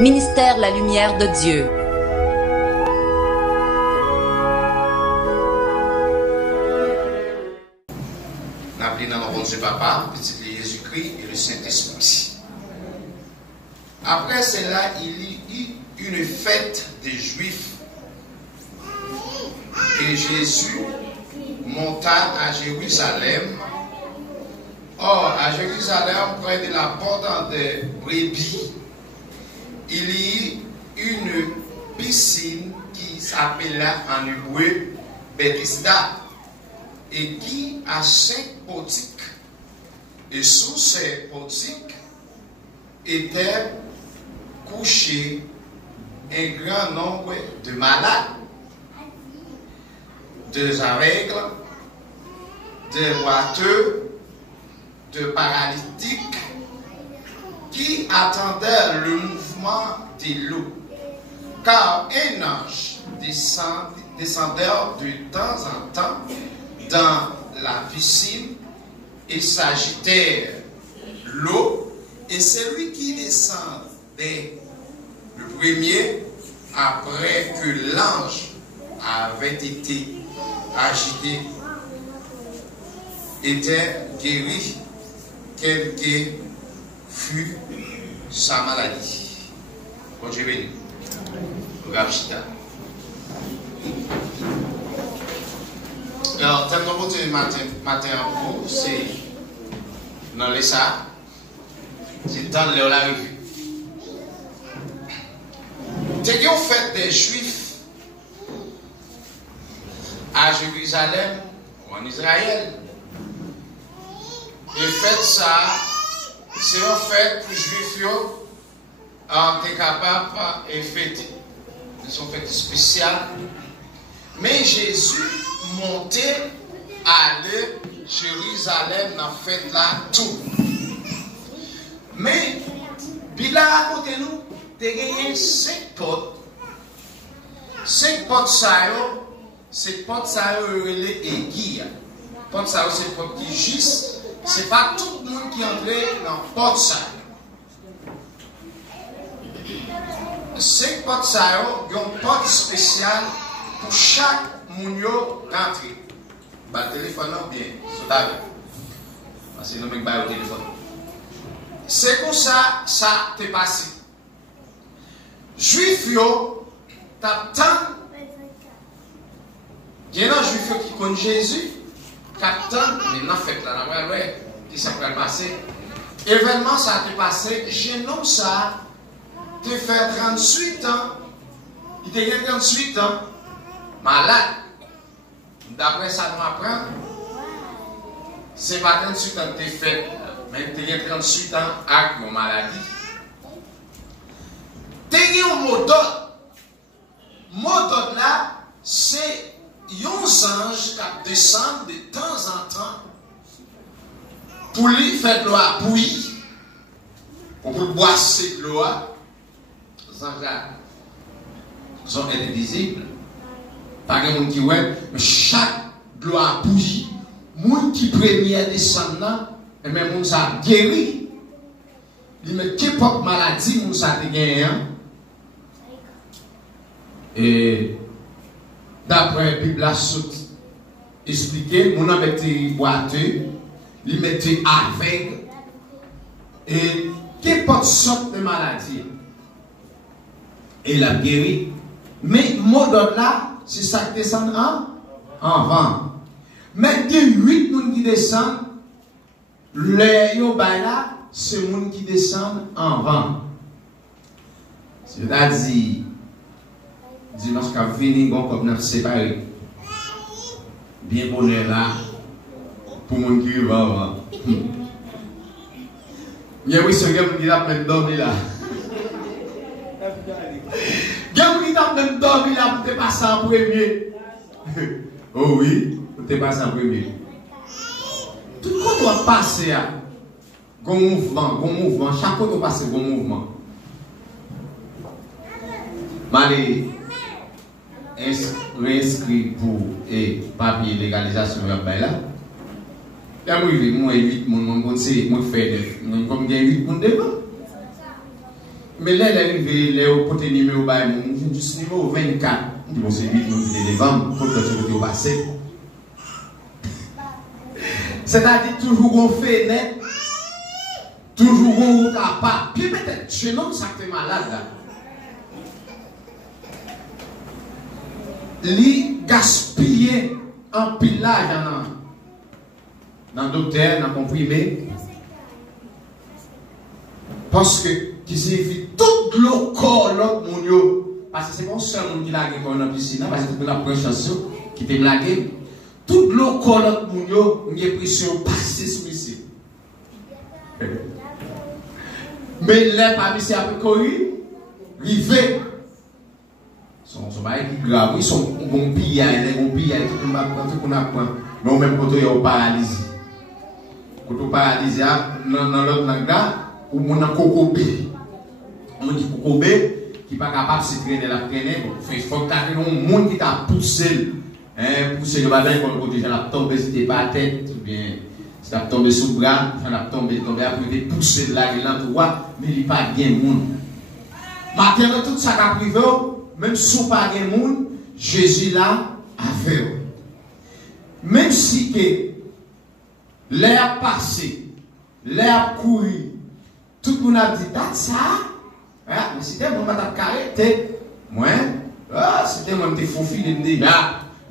Ministère La Lumière de Dieu. N'appelez dans le bon Dieu Papa, petit Jésus-Christ et le Saint-Esprit. Après cela, il y eut une fête des Juifs. Et Jésus monta à Jérusalem. Or, à Jérusalem, près de la porte des brebis, il y eut une piscine qui s'appela en hébreu Bethesda et qui a 5 portiques. Et sous ces portiques étaient couchés un grand nombre de malades, de aveugles, de boiteux, de paralytiques, qui attendaient le mouvement de l'eau. Car un ange descendait de temps en temps dans la piscine et s'agitait l'eau, et celui qui descendait le premier, après que l'ange avait été agité, était guéri, quelle que fut sa maladie. Bon Dieu béni. Alors, thème de votre matin pour vous, c'est dans les ça, c'est dans la revue. C'est qu'on fait des Juifs à Jérusalem ou en Israël. Et fait ça, c'est en fait pour les Juifs sont capables de fêter. Ils sont fêtes spéciales. Mais Jésus montait à Jérusalem dans la fête là tout. Mais, Bila à côté de nous, il y a 5 potes. 5 potes, c'est potes, les aiguilles. Potes, c'est potes qui juste. Ce n'est pas tout le monde qui entre dans le pot ça. 5 potes ça, ils ont un pot spécial pour chaque mounio rentrer. Le téléphone bien, c'est avec. Parce que nous n'avons pas le téléphone. C'est comme ça, ça t'est passé. Juif yo, t'attends. Il y a un juif qui connaît Jésus. Captain, maintenant fait là, qui s'appelle passé. Événement, ça t'est passé. Jeune homme, ça, t'es fait 38 ans. Il t'a eu 38 ans. Malade. D'après ça, nous apprend. C'est pas 38 ans que t'es fait, mais t'as eu 38 ans avec une maladie. T'as eu un mot d'ordre. Mot d'ordre là, c'est il y a un ange qui descend de temps en temps pour lui faire de l'eau à bouillir, pour boire cette l'eau. Les anges là sont invisibles. Pas de monde qui voit, mais chaque l'eau à bouillir, monde qui premier descend là, et même monde ça guéri. Il met qu'importe maladie, monde ça gagné. Et d'après la Bible, la soute expliqué, mon homme était boiteux, il mettait aveugle, et qu'importe sorte de maladie, il a guéri. Mais mot d'ordre là, c'est ça qui descend en vent. Mais il y a 8 personnes qui descendent, les yobay là, c'est les gens qui descendent en vent. C'est-à-dire, dimanche qu'a venu, on comme nous séparés. Bien bonheur là, pour les gens qui vivent. Il y a oui, ce gars qui a même dormi là. Il y a qui a même dormi là pour te passer en premier. Oh oui, pour te passer en premier. Tout le monde doit passer à un mouvement. Chaque fois doit passer à un mouvement. Malé. Réinscrit pour papier légalisation là. Là, moi, 8 personnes, moi, fais 9. Comme il y a 8 personnes devant. Mais là, il est arrivé, il est au côté numéro 24. Je dis, bon, c'est lui qui nous dit les ventes, pour que tu vas passer. C'est-à-dire, toujours on fait net, toujours on route à pas. Puis peut-être, chez nous, ça fait malade là. Li gaspiller en pilage dans le docteur, dans le comprimé. Parce que, qui signifie toute l'eau corps, l'autre monde, parce que c'est pas seul monde qui l'a gagné dans la piscine, parce que c'est la première chanson qui te blagué. Toute l'eau corps, l'autre monde, il y a pression passée sur ici. Mais là, parmi ces après courir, rivé. Son bail qui grave, ils sont bons pillages, tout le monde apprend. Mais au même côté, il y a une paralysie. Quand on paralyse, dans l'autre langue là, ou mon cocobé. On dit cocobé, qui n'est pas capable de se traîner la traîner. Il faut que tu aies un monde qui t'a poussé. Poussé le badin pour le protéger, la tombe, si tu n'es pas à tête, ou bien si tu as tombé sous le bras, tu as tombé, après tu poussé de là, mais il n'y a pas bien monde. Maintenant, tout ça qui a privé, même si pas de monde, Jésus là a fait. Même si que l'air passé, l'air couru, tout le monde a dit, ça, mais c'était mon madame carré, moi, c'était moi qui faux fil,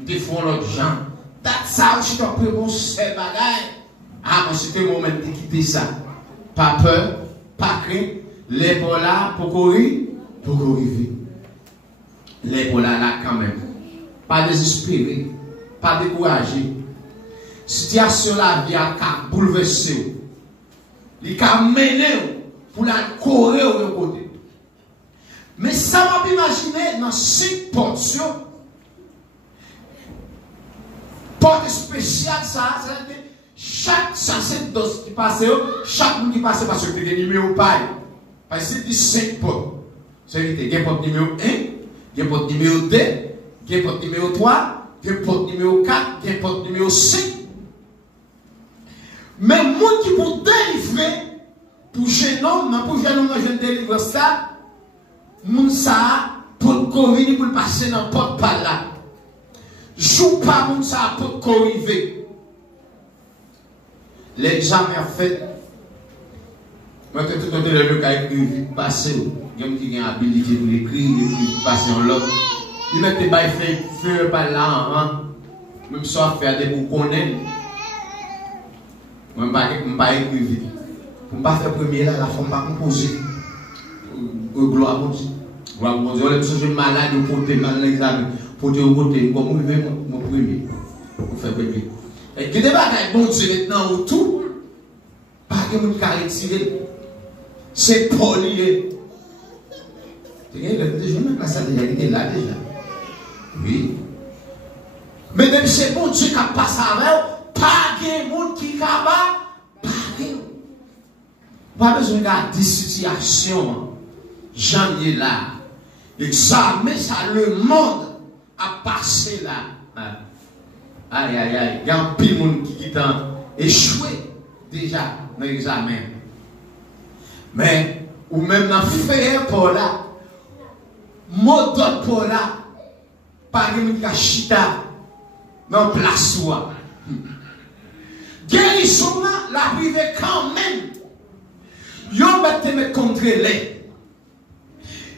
je me font l'autre gens. Ça, je suis un peu bon, c'est bagaille. Moi, c'était le moment de quitter ça. Pas peur, pas crainte, les pour là, pour courir, vivre. Les pour là quand même. Pas désespéré, pas découragé. Situation la vie a bouleversé. Il a mené pour la courir au côté. Mais ça m'a imaginé dans 5 portions. Porte spéciale, ça, chaque sacerdoce qui passe, chaque monde qui passe parce que tu as numéro paille. Parce que c'est 5 portes. C'est-à-dire que tu as porte numéro 1. Il y a porte numéro 2, il y a porte numéro 3, il y a porte numéro 4, il y a porte numéro 5. Mais les gens qui pour délivrer, pour jeune homme, pour jeune homme, je délivre ça, les gens pour corriger, pour passer dans la porte par là. Joue pas les gens pour corriger. L'examen fait. Moi, tout le temps, le cas écrit, passer. Il y a qui a habilité pour l'écrire, passer en l'autre. Il met des bails feu par là, même soit faire des bouts qu'on aime. Moi, je ne pas écrire vite. Pour ne pas faire premier là, la femme ne pas composer. Gloire à Dieu. Gloire à Dieu. Je suis malade, je porte mal l'examen. Pour te côté, comme je vais mon premier. Pour faire premier. Et que des bagages, bon Dieu, maintenant, autour, pas que mon caractère. C'est poli. Tu sais, la salle déjà était là déjà. Oui. Mais même c'est bon Dieu qui a passé avec, pas de monde qui est capable, pas de. Pas besoin de garder situation. J'en ai là. Examen, ça, le monde a passé là. Aïe, aïe, aïe. Il y a un pile de monde qui a échoué déjà dans l'examen. Mais, ou même dans le fait pour là, mot d'autre pour là, par exemple, qui chita dans la place. Guérison là, la privé quand même. Yo mette me contre les.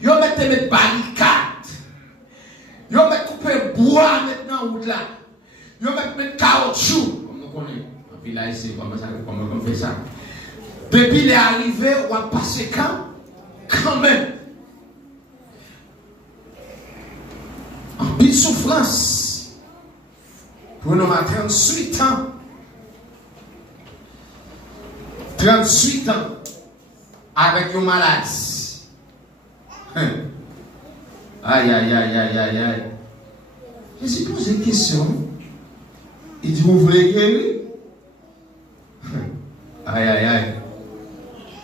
Yo mette me barricade. Yo mette couper bois maintenant ou là. Yo mette caoutchouc. Comme nous connaissons. En village, c'est comme ça, comment on fait ça. Depuis il est arrivé, on a passé quand même. En pile souffrance. Pour nous à 38 ans. 38 ans. Avec une maladie. Aïe, aïe, aïe, aïe, aïe, aïe. Je me suis posé une question. Il dit, vous voulez guérir? Aïe, aïe, aïe.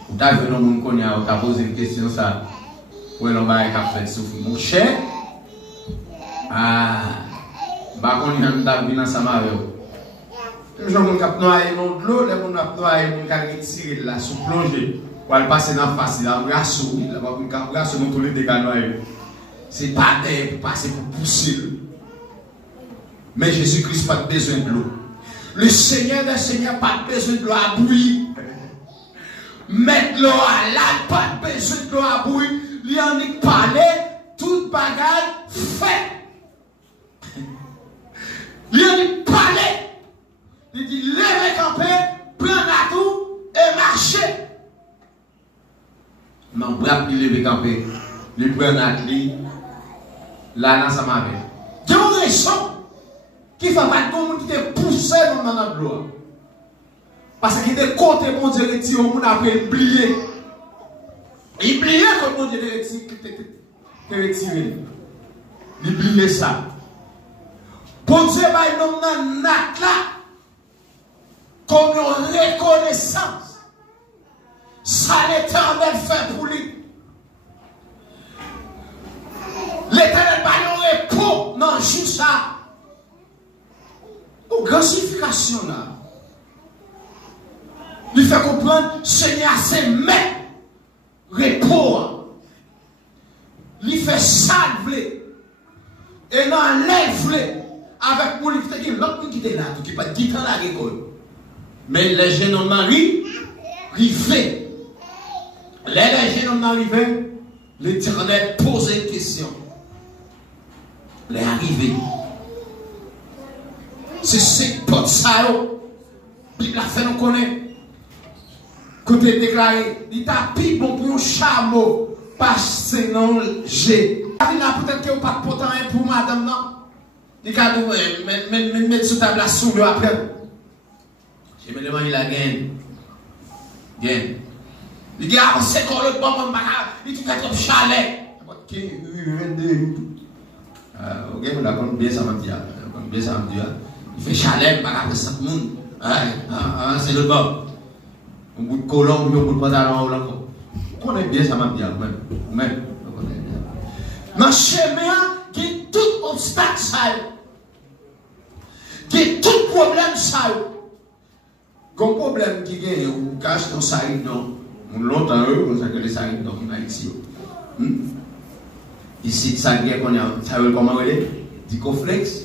Vous avez vu, nous connaissons, vous avez posé une question, ça. Où est l'homme qui a fait souffrir? Mon cher. Bah, on a vu dans sa marée. Les gens qui ont noyé dans l'eau, les gens qui ont noyé, qui ont retiré là, sous plongée. Ou elle passe dans la face, il a un braceau, il a un braceau dans tous les dégâts. C'est pas d'air pour passer pour pousser. Mais Jésus-Christ n'a pas besoin de l'eau. Le Seigneur des Seigneurs n'a pas besoin de l'eau à bouillir. Mettre l'eau à l'âne, pas besoin de l'eau à bouillir. Il en a parlé, toute bagarre fait. Il en a parlé. Il dit, levez camper, prendre la tour et marcher. Mon bras, il levez camper, il prend la clé, là, dans sa main. Il y a une raison qui fait pas tout le monde qui est poussé dans la gloire. Parce qu'il y a des côtés, mon Dieu, qui ont après oublié. Oublié que mon Dieu est retiré. Oublié ça. Bon Dieu, il nomme dans nat là comme une reconnaissance. Ça l'Éternel fait pour lui. L'Éternel va nous répondre dans juste ça. Une grandification là. Il fait comprendre, Seigneur, c'est maître. Répond. Il fait salver. Et non, lève avec mon livre, il y a l'autre qui était là, qui n'est pas dit dans la récolte. Mais les jeunes hommes arrivent, rivé. Les jeunes hommes arrivent, l'Éternel pose une question. Les arrivés. C'est ce potes ça, puis la fait nous connaître. Côté déclaré, il t'a pris bon pour un chameau, parce que non, j'ai. Peut-être que vous pas de potent pour madame, non? Il a dit, mettre sous table la soupe après. Je me demande, il a gagné. Gagne. Il dit, ah, c'est quoi l'autre bon, il dit, il fait chalet. Ok, on a compris bien ça, m'a dit. Il fait chalet, il fait 5 monde. C'est le bon. Un bout de colombe, un bout de pantalon, on connaît bien ça, m'a dit. Même. Dans le chemin, il y a tout obstacle, il y a tout problème. Il y a un problème qui est ou cache dans sa ride, non. On l'entend, on sait que les saïds, donc on a ici. Ici, ça vient qu'on a, ça veut comment on est dicoflex,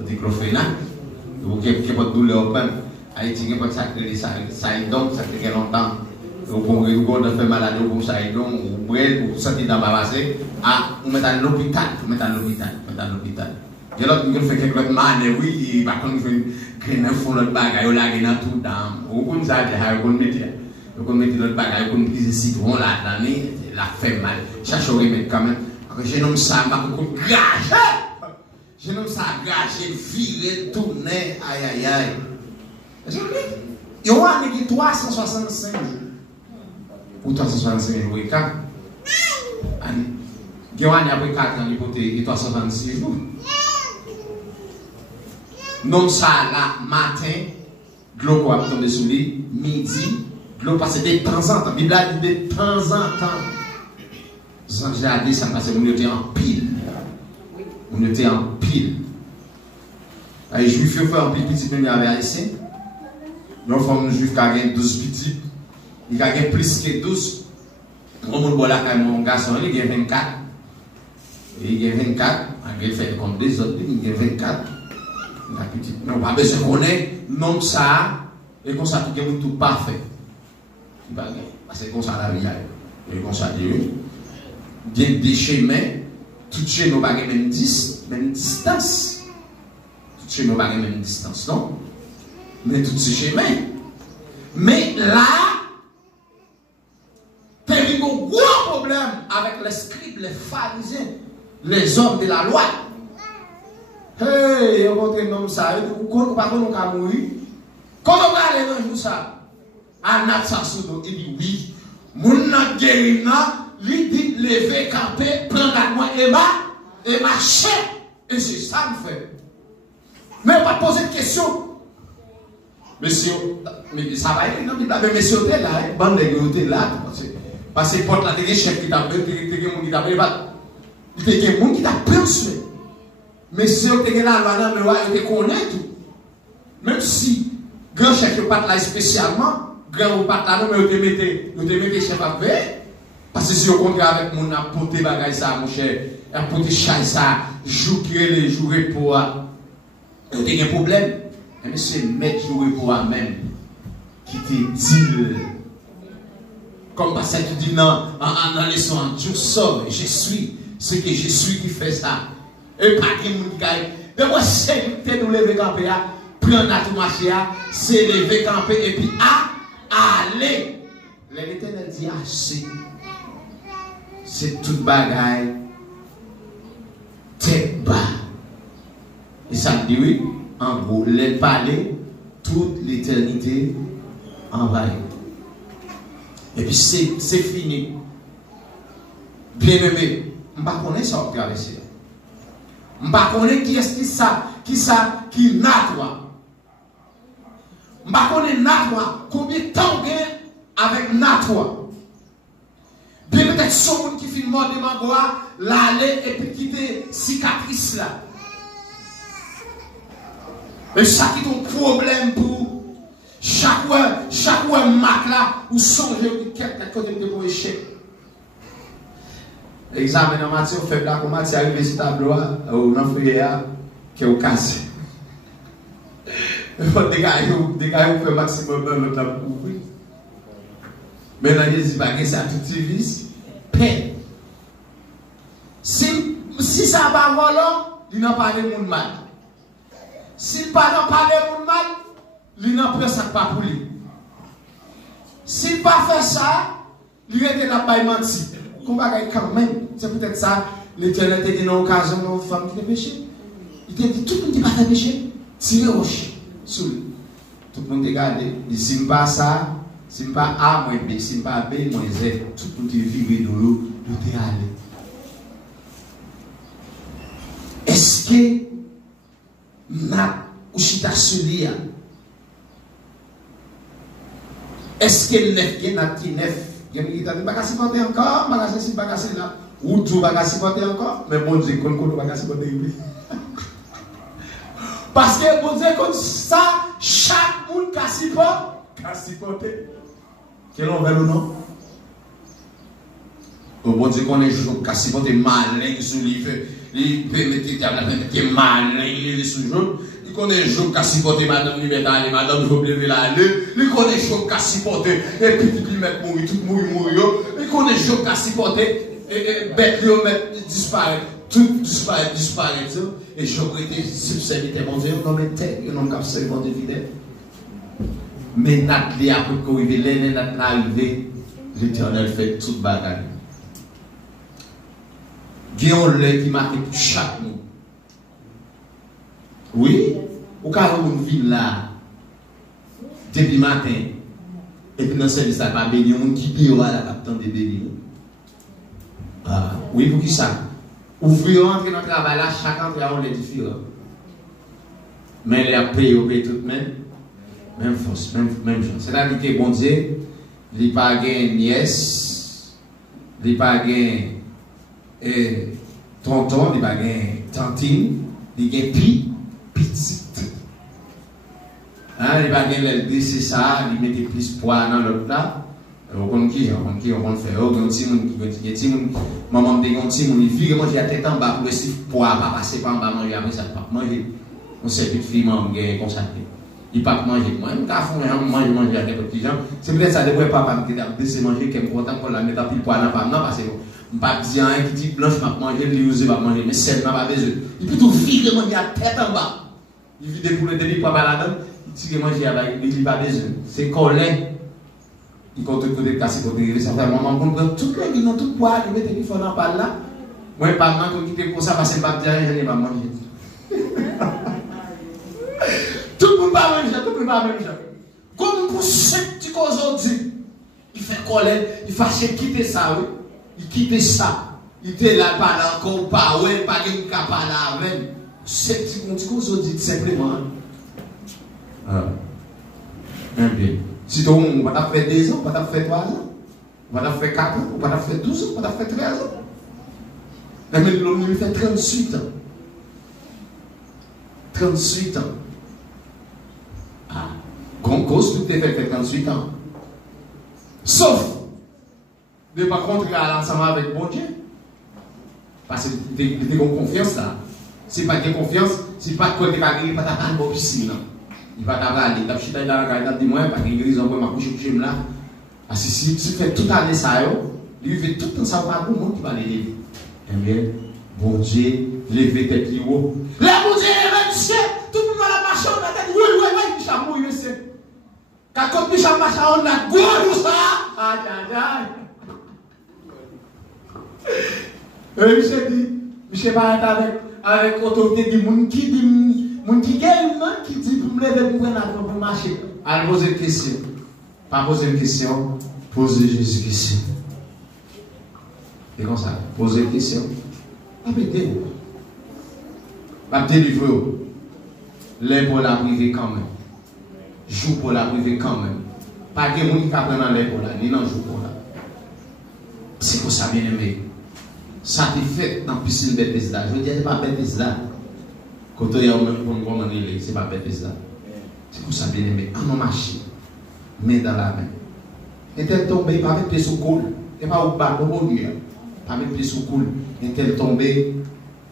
diclofénac, donc il n'y a pas de douleur. Haïti, il n'y a pas de sacré les saïds, donc ça fait longtemps. On fait malade, on saïd, donc on brûle, on sentit dans ma base, on met à l'hôpital, Il y a l'autre qui fait quelque chose de mal, oui, il va qu'on fait créer un fond de bagaille, on l'a dans tout dans. On peut ça, on peut mettre l'autre bagaille, on peut utiliser citron là, la fait mal. Cherche à remettre quand même. Je nomme ça, je nomme ça gâché, viré, tourné, aïe. Il y a 365 jours. Pour 365 jours, il y a 4 ans, il y a 326 jours. Non, ça, là, matin, l'eau va tomber sur lui, midi, l'eau passe de temps en temps. La Bible a dit de temps en temps. J'ai dit ça parce que on était en pile. On était en pile. Les juifs font un petit peu avec ici. Nous faisons juif qui a 12 petits. Il a plus que 12. On a mon garçon, il a 24. Il a 24. Il a fait comme des autres, il a 24. Mais on n'a pas besoin de connaître non ça et qu'on s'applique tout parfait. Parce que comme ça la vie et comme ça Dieu. Il y a des chemins, toutes chez nous pas même distance. Toutes chez nous pas même distance, non? Mais tous ces chemins. Mais là, il y a un gros problème avec les scribes, les pharisiens, les hommes de la loi. Hey, on va te nommer ça. Quand on va mourir, quand on va aller dans ça, Anat Sassoudo, il dit oui. Mon n'a guéri, il dit lever, camper, prendre la main et marcher. Et c'est ça qu'il fait. Mais pas poser de questions. Monsieur, mais ça va être, non, mais monsieur, t'es là, bande de t'es là. Parce que porte là, t'es un chef qui t'a pris, t'es un monde qui t'a pris, t'es un monde qui t'a pris. Mais si vous avez la loi, vous connaissez tout. Même si grand chef n'est pas là spécialement, grand ou pas là, mais vous te mettez chef à faire. Parce que si au contraire avec mon apporté bagage ça, mon cher, apporté chai ça, jouer les jouer pour vous avez un problème. Mais c'est mettre jouer pour même qui te dit comme parce que tu dis non, en laissant Dieu sort, je suis ce que je suis qui fait ça. Et pas qui moun gagne. De moi c'est que nous lever camper prendre notre marché c'est lever camper et puis aller. L'Éternel dit assez. C'est toute bagaille tête bas. Et ça dit oui, en gros, les parler toute l'éternité envahie. Et puis c'est fini. Bien aimé, je ne connais pas ça au traverser. Je ne connais qui est qui n'a toi. Je ne connais n'a toi. Combien de temps avec n'a toi. Bien peut-être son monde qui fait mort de Mangoa, l'aller et puis quitter cicatrice là. Mais ça qui est un problème pour chaque fois marque là, ou songer quelque côté de mon échec. Examen en matière faible là, comment tu arrives sur tableau, ou dans le feuillet, qui est au casse. Des gars, vous faites maximum dans le tableau pour ouvrir. Maintenant, il dit, ça tout de vis, paix. Si ça va voilà, il n'a pas de monde mal. S'il n'a pas de monde mal, il n'a pas ça pas pour lui. S'il n'a pas fait ça, il était là pas menti. Qu'on va quand même, c'est peut-être ça, l'Éternel t'a dit dans l'occasion de femme qui a péché. Il t'a dit, tout le monde n'a pas fait péché, tirez roche sur lui. Tout le monde a gardé, il dit, si je ne pas ça, si je ne pas A, moins B, si je ne pas B, moins Z, tout le monde est vivre dans l'eau, tout est allé. Est-ce que n'a ou chita suli ya? Est-ce que neuf gen n'a qui neuf? Gen qui t'a dit bagasi porter encore, bagasi si bagasi là, ou tout bagasi porter encore, mais bon Dieu kon bagasi porter lui. Parce que bon Dieu comme ça, chaque monde kasi porter. Quel on veut ou non? Au bon Dieu qu'on est jour kasi porter malin sur lui fait. Il peut mettre malin, il est sous jour. Il connaît jour qu'à supporter madame lui met aller, madame je vais la aller. Il connaît jour qu'à supporter et puis il met mourir, tout mourir. Il connaît jour qu'à supporter et bête lui met disparaître, tout disparaître. Et je prêtais subséquité mon Dieu, non mais tête, non capsule mon Dieu fidèle. Mais Nathalie après qu'on arrive, l'année Nathalie arrivé, l'Éternel fait toute bagarre. Guillaume le qui marque pour chaque mot. Oui, au cas où on vit là, depuis matin, et puis dans ce service, pas béni, on qui dit, voilà, capitaine de béni. Ah, oui, pour qui ça? Ouvrir, entrer dans le travail là, chaque entrée, on est différent. Mais les après, on paye tout même force, même chose. C'est-à-dire que bon Dieu, il n'y a pas de nièce, il n'y a pas de tonton, il n'y a pas de tantine, il y a petite. Hein, il va gagner le c'est ça, il met plus poids dans l'autre là. On va faire. On qui maman de il vire manger à tête en bas pour laisser poids pas passer par en bas manger après ça pas manger. On sait que fille maman comme ça. Il pas manger. Moi même quand font manger avec les petits gens, c'est peut-être ça devrait papa me laisser manger qu'elle content pour la mettre pile poids dans pas non parce que pas dire un qui dit blanche m'a manger, lui ose pas manger mais celle n'a pas besoin. Il plutôt vire manger à tête en bas. Il vide pour le débit pour la donne, il tire manger avec, il n'a pas besoin. C'est collé. Il compte tout de casser côté, ça fait un moment qu'on prend tout le monde, tout poids, il met des fois dans pas là. Moi, pas mal, qu'on quitte pour ça, parce que pas bien, je n'ai pas mangé. Tout le monde pas manger. Comme pour ceux qui aujourd'hui, il fait coller, il fait quitter ça, oui. Il quitte ça. Il était là, pas encore, pas, ouais, pas de cas, pas là, même. C'est petit qu'on dit simplement. Bien. Si on va faire 2 ans, on va faire 3 ans, on va faire 4 ans, on va faire 12 ans, on va faire 13 ans. Mais l'homme lui fait 38 ans. 38 ans. Ah, qu'on cause tout est fait 38 ans. Sauf de ne pas rentrer ensemble avec bon Dieu. Parce que tu as confiance là. Si pas de confiance, si pas de quoi tu vas gagner, pas de bon piscine. Il va t'avoir tu as chuté dans la garde, dis-moi, pas de raison pour ma couche là. Parce que si tu fais toute l'année ça, il fait tout le temps ça, pas pour monde qui va les lever. Eh bien, bon Dieu, lever tête plus haut. Là, bon Dieu, lever le ciel, tout le monde va la marcher, on a dit, oui, Michel, moi, je sais. Quand Michel marche, on a gros ça. Aïe. Michel dit, Michel va être avec autorité du monde qui gagne, qui dit pour me lever pour marcher. Allez poser une question. Pas poser une question, poser juste une question. C'est comme ça, poser une question. Répétez-vous. Pas délivrer. L'air pour la priver quand même. Joue pour la priver quand même. Pas de monde qui va prendre l'air pour la, ni dans joue pour la. C'est pour ça, bien aimé. Ça t'est fait dans la piscine Bethesda. Je veux dire, c'est pas Bethesda. Quand il y a un même pour nous c'est pas Bethesda. C'est pour ça, bien aimé. En marché, main dans la main. Et tel tombé, pas mettre pied sous coule. Et pas au bas, au milieu. Pas mettre pied sous coule. Et tel tombé,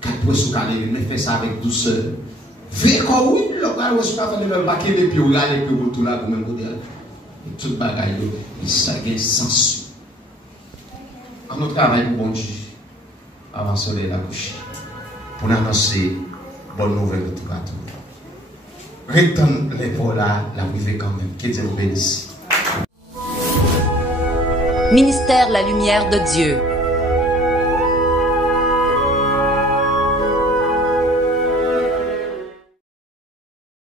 4 points sous calé. Mais fait ça avec douceur. Fait comme oui, le gars, où est-ce qu'on a fait le baquet de pieds, là, les pieds autour là, pour même côté. Et tout le bagaille, ça a un sens. En notre travail, pour bon Dieu. Avant le soleil la couche, pour annoncer bonne nouvelle de tout à tout. Retourne l'épaule là, la privé quand même. Que Dieu vous bénisse. Ministère la lumière de Dieu.